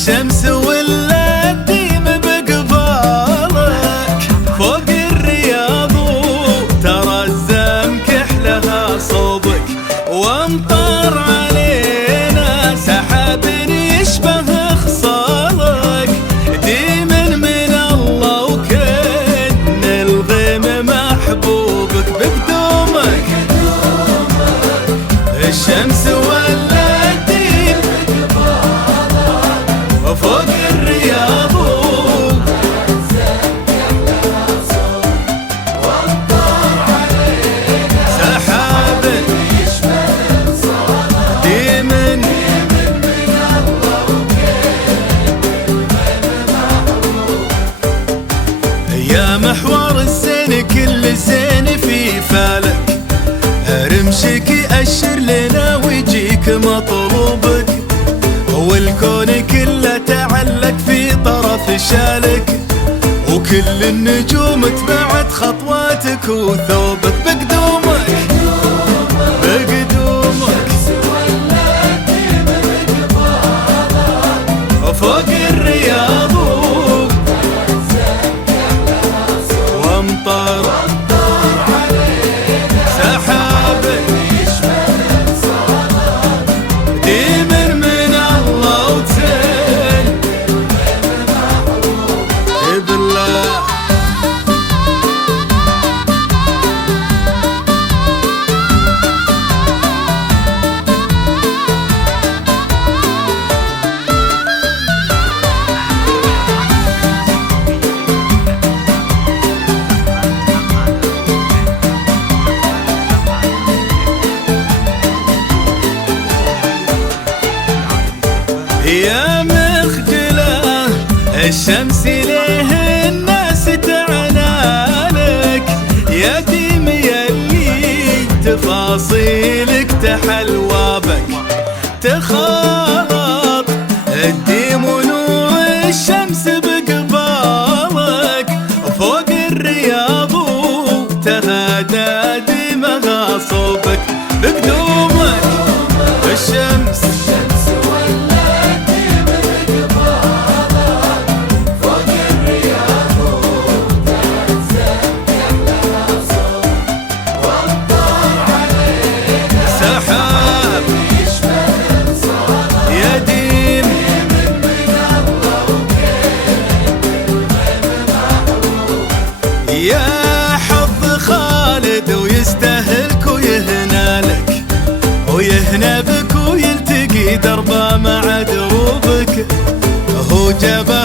الشمس ولا الديم بقبالك فوق الرياض ترى الزمك احلها صوبك وامطار علينا سحاب يشبه خصالك ديم من الله وكن الغيم محبوبك بقدومك الشمس ولا الديم وفوق الرياض سحاب ديم من الله يا محور الزين كل زين في فالك رمشك يأشر لنا ويجيك مطلوبك والكون كله تعلق في طرف شالك وكل النجوم تبعت خطواتك وثوبك بقدومك بقدومك وفوق الرياض وامطار سحاب ديم من الله وتسل بالله يا مخجلة الشمس ليه الناس تعنالك يا ديم يلي تفاصيلك تحلوابك تخاط الديم ونور الشمس بقبالك فوق الرياض تغادى ديمها صوبك بقدومك الشمس سحاب يا ديم يا حظ خالد ويستاهلك ويهنالك ويهنى بك ويلتقي دربه مع دروبك هو جبل